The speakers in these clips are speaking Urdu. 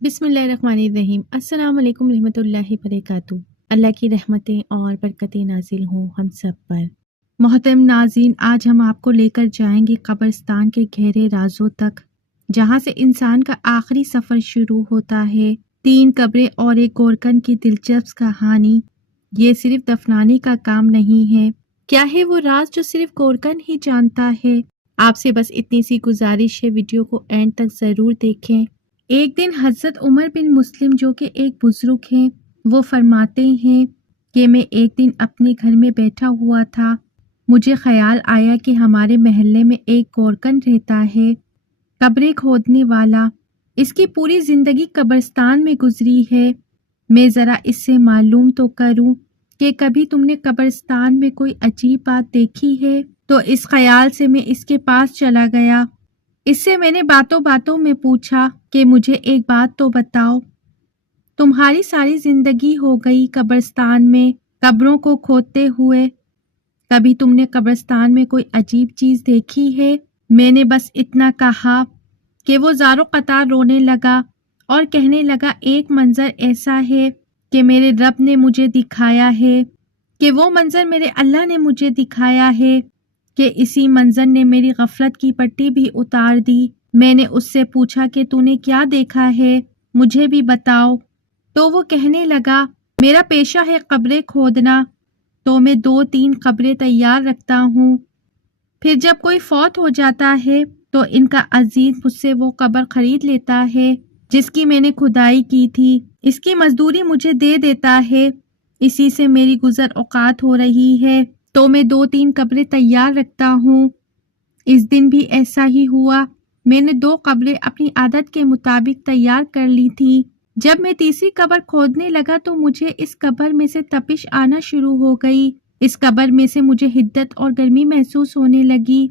بسم اللہ الرحمن الرحیم۔ السلام علیکم رحمۃ اللہ وبرکاتہ۔ اللہ کی رحمتیں اور برکتیں نازل ہوں ہم سب پر۔ محترم ناظرین، آج ہم آپ کو لے کر جائیں گے قبرستان کے گہرے رازوں تک، جہاں سے انسان کا آخری سفر شروع ہوتا ہے۔ 3 قبریں اور ایک گورکن کی دلچسپ کہانی۔ یہ صرف دفنانے کا کام نہیں ہے۔ کیا ہے وہ راز جو صرف گورکن ہی جانتا ہے؟ آپ سے بس اتنی سی گزارش ہے، ویڈیو کو اینڈ تک ضرور دیکھیں۔ ایک دن حضرت عمر بن مسلم جو کہ ایک بزرگ ہیں، وہ فرماتے ہیں کہ میں ایک دن اپنے گھر میں بیٹھا ہوا تھا، مجھے خیال آیا کہ ہمارے محلے میں ایک گورکن رہتا ہے، قبریں کھودنے والا، اس کی پوری زندگی قبرستان میں گزری ہے، میں ذرا اس سے معلوم تو کروں کہ کبھی تم نے قبرستان میں کوئی عجیب بات دیکھی ہے؟ تو اس خیال سے میں اس کے پاس چلا گیا۔ اس سے میں نے باتوں باتوں میں پوچھا کہ مجھے ایک بات تو بتاؤ، تمہاری ساری زندگی ہو گئی قبرستان میں قبروں کو کھودتے ہوئے، کبھی تم نے قبرستان میں کوئی عجیب چیز دیکھی ہے؟ میں نے بس اتنا کہا کہ وہ زاروں قطار رونے لگا اور کہنے لگا، ایک منظر ایسا ہے کہ میرے رب نے مجھے دکھایا ہے، کہ وہ منظر میرے اللہ نے مجھے دکھایا ہے، کہ اسی منظر نے میری غفلت کی پٹی بھی اتار دی۔ میں نے اس سے پوچھا کہ تو نے کیا دیکھا ہے، مجھے بھی بتاؤ۔ تو وہ کہنے لگا، میرا پیشہ ہے قبریں کھودنا، تو میں 2-3 قبریں تیار رکھتا ہوں، پھر جب کوئی فوت ہو جاتا ہے تو ان کا عزیز مجھ سے وہ قبر خرید لیتا ہے جس کی میں نے کھدائی کی تھی، اس کی مزدوری مجھے دے دیتا ہے، اسی سے میری گزر اوقات ہو رہی ہے، تو میں 2-3 قبریں تیار رکھتا ہوں۔ اس دن بھی ایسا ہی ہوا، میں نے 2 قبریں اپنی عادت کے مطابق تیار کر لی تھی۔ جب میں تیسری قبر کھودنے لگا تو مجھے اس قبر میں سے تپش آنا شروع ہو گئی، اس قبر میں سے مجھے حدت اور گرمی محسوس ہونے لگی،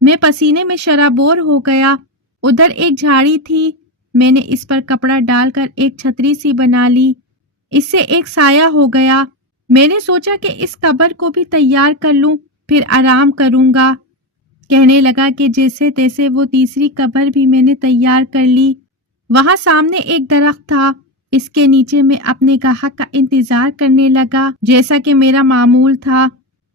میں پسینے میں شرابور ہو گیا۔ ادھر ایک جھاڑی تھی، میں نے اس پر کپڑا ڈال کر ایک چھتری سی بنا لی، اس سے ایک سایہ ہو گیا۔ میں نے سوچا کہ اس قبر کو بھی تیار کر لوں، پھر آرام کروں گا۔ کہنے لگا کہ جیسے تیسے وہ تیسری قبر بھی میں نے تیار کر لی۔ وہاں سامنے ایک درخت تھا، اس کے نیچے میں اپنے گاہک کا انتظار کرنے لگا جیسا کہ میرا معمول تھا۔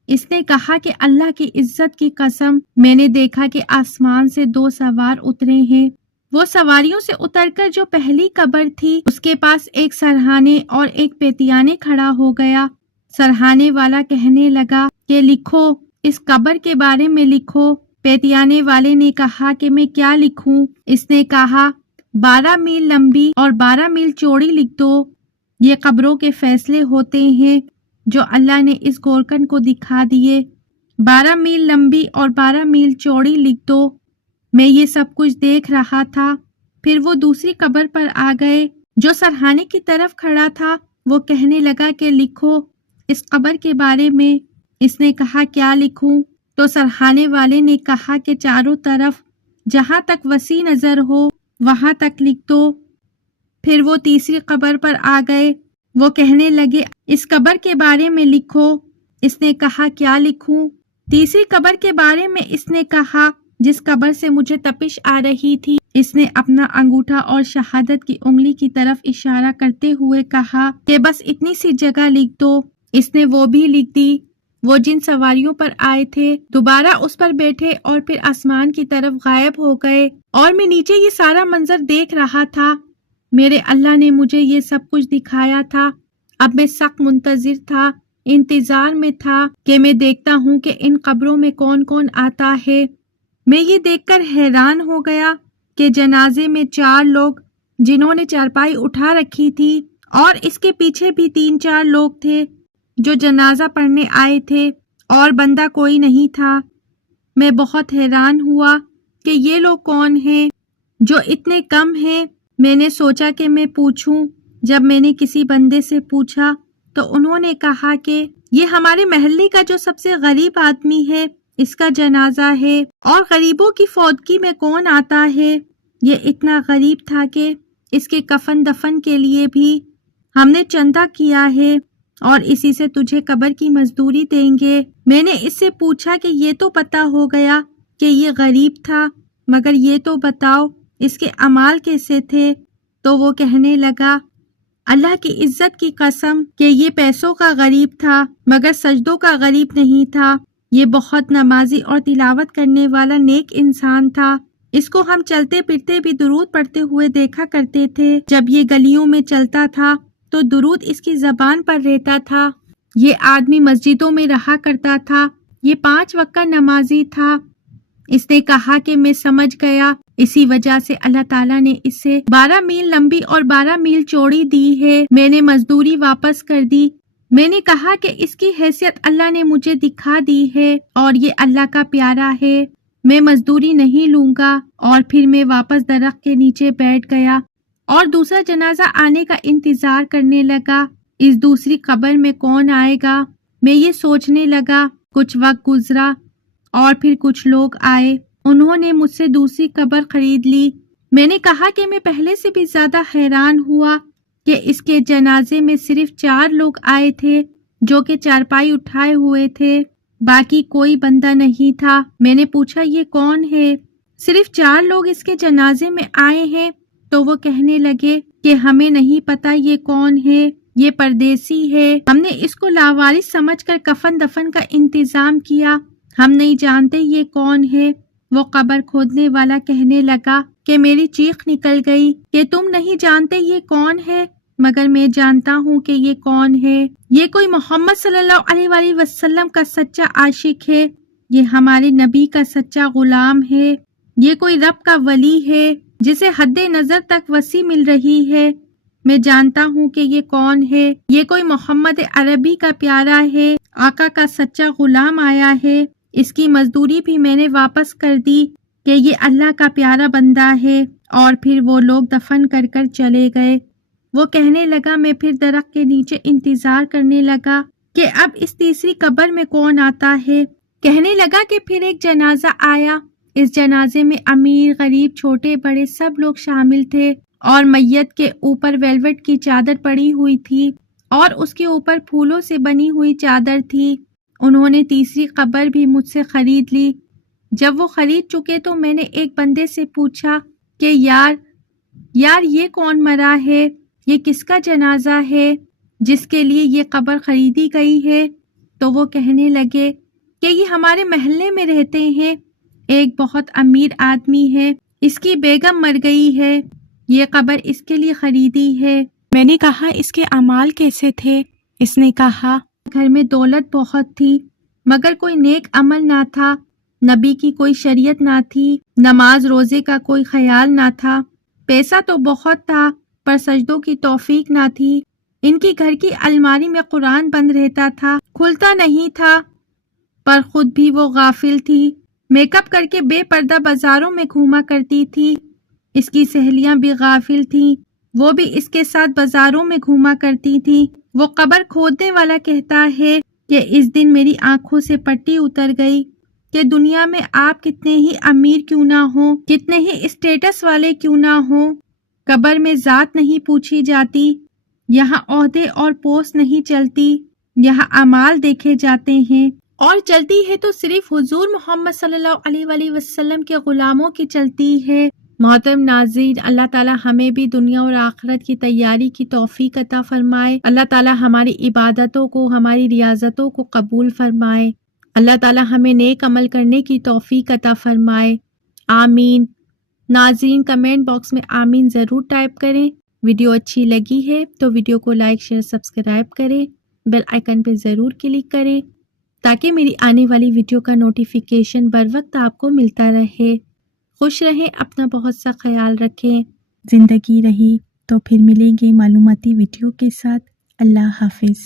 اس نے کہا کہ اللہ کی عزت کی قسم، میں نے دیکھا کہ آسمان سے 2 سوار اترے ہیں۔ وہ سواریوں سے اتر کر جو پہلی قبر تھی اس کے پاس ایک سرہانے اور ایک پیتیانے کھڑا ہو گیا۔ سرہانے والا کہنے لگا کہ لکھو، اس قبر کے بارے میں لکھو۔ پیتیانے والے نے کہا کہ میں کیا لکھوں؟ اس نے کہا، 12 میل لمبی اور 12 میل چوڑی لکھ دو۔ یہ قبروں کے فیصلے ہوتے ہیں جو اللہ نے اس گورکن کو دکھا دیے۔ 12 میل لمبی اور 12 میل چوڑی لکھ دو۔ میں یہ سب کچھ دیکھ رہا تھا، پھر وہ دوسری قبر پر آ گئے۔ جو سرہانے کی طرف کھڑا تھا وہ کہنے لگا کہ لکھو، اس قبر کے بارے میں۔ اس نے کہا، کیا لکھوں؟ تو سرہانے والے نے کہا کہ چاروں طرف جہاں تک وسیع نظر ہو وہاں تک لکھ دو۔ پھر وہ تیسری قبر پر آ گئے، وہ کہنے لگے، اس قبر کے بارے میں لکھو۔ اس نے کہا، کیا لکھوں؟ تیسری قبر کے بارے میں اس نے کہا، جس قبر سے مجھے تپش آ رہی تھی۔ اس نے اپنا انگوٹھا اور شہادت کی انگلی کی طرف اشارہ کرتے ہوئے کہا کہ بس اتنی سی جگہ لکھ دو۔ اس نے وہ بھی لکھ دی۔ وہ جن سواریوں پر آئے تھے دوبارہ اس پر بیٹھے اور پھر آسمان کی طرف غائب ہو گئے، اور میں نیچے یہ سارا منظر دیکھ رہا تھا۔ میرے اللہ نے مجھے یہ سب کچھ دکھایا تھا۔ اب میں سخت منتظر تھا، انتظار میں تھا کہ میں دیکھتا ہوں کہ ان قبروں میں کون کون آتا ہے۔ میں یہ دیکھ کر حیران ہو گیا کہ جنازے میں 4 لوگ جنہوں نے چارپائی اٹھا رکھی تھی، اور اس کے پیچھے بھی 3-4 لوگ تھے جو جنازہ پڑھنے آئے تھے، اور بندہ کوئی نہیں تھا۔ میں بہت حیران ہوا کہ یہ لوگ کون ہیں جو اتنے کم ہیں۔ میں نے سوچا کہ میں پوچھوں۔ جب میں نے کسی بندے سے پوچھا تو انہوں نے کہا کہ یہ ہمارے محلے کا جو سب سے غریب آدمی ہے، اس کا جنازہ ہے، اور غریبوں کی فوتگی میں کون آتا ہے؟ یہ اتنا غریب تھا کہ اس کے کفن دفن کے لیے بھی ہم نے چندہ کیا ہے، اور اسی سے تجھے قبر کی مزدوری دیں گے۔ میں نے اس سے پوچھا کہ یہ تو پتا ہو گیا کہ یہ غریب تھا، مگر یہ تو بتاؤ اس کے اعمال کیسے تھے؟ تو وہ کہنے لگا اللہ کی عزت کی قسم کہ یہ پیسوں کا غریب تھا مگر سجدوں کا غریب نہیں تھا، یہ بہت نمازی اور تلاوت کرنے والا نیک انسان تھا، اس کو ہم چلتے پھرتے بھی درود پڑھتے ہوئے دیکھا کرتے تھے، جب یہ گلیوں میں چلتا تھا تو درود اس کی زبان پر رہتا تھا، یہ آدمی مسجدوں میں رہا کرتا تھا، یہ 5 وقت کا نمازی تھا۔ اس نے کہا کہ میں سمجھ گیا، اسی وجہ سے اللہ تعالیٰ نے اسے 12 میل لمبی اور 12 میل چوڑی دی ہے۔ میں نے مزدوری واپس کر دی، میں نے کہا کہ اس کی حیثیت اللہ نے مجھے دکھا دی ہے اور یہ اللہ کا پیارا ہے، میں مزدوری نہیں لوں گا، اور پھر میں واپس درخت کے نیچے بیٹھ گیا اور دوسرا جنازہ آنے کا انتظار کرنے لگا، اس دوسری قبر میں کون آئے گا، میں یہ سوچنے لگا۔ کچھ وقت گزرا اور پھر کچھ لوگ آئے، انہوں نے مجھ سے دوسری قبر خرید لی، میں نے کہا کہ میں پہلے سے بھی زیادہ حیران ہوا کہ اس کے جنازے میں صرف 4 لوگ آئے تھے جو کہ چارپائی اٹھائے ہوئے تھے، باقی کوئی بندہ نہیں تھا۔ میں نے پوچھا یہ کون ہے؟ صرف 4 لوگ اس کے جنازے میں آئے ہیں، تو وہ کہنے لگے کہ ہمیں نہیں پتا یہ کون ہے، یہ پردیسی ہے، ہم نے اس کو لاوارث سمجھ کر کفن دفن کا انتظام کیا، ہم نہیں جانتے یہ کون ہے۔ وہ قبر کھودنے والا کہنے لگا کہ میری چیخ نکل گئی کہ تم نہیں جانتے یہ کون ہے، مگر میں جانتا ہوں کہ یہ کون ہے، یہ کوئی محمد صلی اللہ علیہ وآلہ وسلم کا سچا عاشق ہے، یہ ہمارے نبی کا سچا غلام ہے، یہ کوئی رب کا ولی ہے جسے حد نظر تک وسیع مل رہی ہے، میں جانتا ہوں کہ یہ کون ہے، یہ کوئی محمد عربی کا پیارا ہے، آقا کا سچا غلام آیا ہے، اس کی مزدوری بھی میں نے واپس کر دی کہ یہ اللہ کا پیارا بندہ ہے، اور پھر وہ لوگ دفن کر کر چلے گئے۔ وہ کہنے لگا میں پھر درخت کے نیچے انتظار کرنے لگا کہ اب اس تیسری قبر میں کون آتا ہے۔ کہنے لگا کہ پھر ایک جنازہ آیا، اس جنازے میں امیر غریب چھوٹے بڑے سب لوگ شامل تھے، اور میت کے اوپر ویلوٹ کی چادر پڑی ہوئی تھی اور اس کے اوپر پھولوں سے بنی ہوئی چادر تھی۔ انہوں نے تیسری قبر بھی مجھ سے خرید لی۔ جب وہ خرید چکے تو میں نے ایک بندے سے پوچھا کہ یار یہ کون مرا ہے، یہ کس کا جنازہ ہے جس کے لیے یہ قبر خریدی گئی ہے؟ تو وہ کہنے لگے کہ یہ ہمارے محلے میں رہتے ہیں، ایک بہت امیر آدمی ہے، اس کی بیگم مر گئی ہے، یہ قبر اس کے لیے خریدی ہے۔ میں نے کہا اس کے اعمال کیسے تھے؟ اس نے کہا گھر میں دولت بہت تھی مگر کوئی نیک عمل نہ تھا، نبی کی کوئی شریعت نہ تھی، نماز روزے کا کوئی خیال نہ تھا، پیسہ تو بہت تھا پر سجدوں کی توفیق نہ تھی، ان کی گھر کی الماری میں قرآن بند رہتا تھا، کھلتا نہیں تھا، پر خود بھی وہ غافل تھی، میک اپ کر کے بے پردہ بازاروں میں گھوما کرتی تھی، اس کی سہیلیاں بھی غافل تھیں، وہ بھی اس کے ساتھ بازاروں میں گھوما کرتی تھی۔ وہ قبر کھودنے والا کہتا ہے کہ اس دن میری آنکھوں سے پٹی اتر گئی کہ دنیا میں آپ کتنے ہی امیر کیوں نہ ہوں، کتنے ہی اسٹیٹس والے کیوں نہ ہوں، قبر میں ذات نہیں پوچھی جاتی، یہاں عہدے اور پوسٹ نہیں چلتی، یہاں اعمال دیکھے جاتے ہیں، اور چلتی ہے تو صرف حضور محمد صلی اللہ علیہ وآلہ وسلم کے غلاموں کی چلتی ہے۔ محترم ناظرین، اللہ تعالی ہمیں بھی دنیا اور آخرت کی تیاری کی توفیق عطا فرمائے، اللہ تعالی ہماری عبادتوں کو، ہماری ریاضتوں کو قبول فرمائے، اللہ تعالی ہمیں نیک عمل کرنے کی توفیق عطا فرمائے، آمین۔ ناظرین کمنٹ باکس میں آمین ضرور ٹائپ کریں۔ ویڈیو اچھی لگی ہے تو ویڈیو کو لائک شیئر سبسکرائب کریں، بیل آئیکن پہ ضرور کلک کریں تاکہ میری آنے والی ویڈیو کا نوٹیفیکیشن بر وقت آپ کو ملتا رہے۔ خوش رہیں، اپنا بہت سا خیال رکھیں۔ زندگی رہی تو پھر ملیں گے معلوماتی ویڈیو کے ساتھ۔ اللہ حافظ۔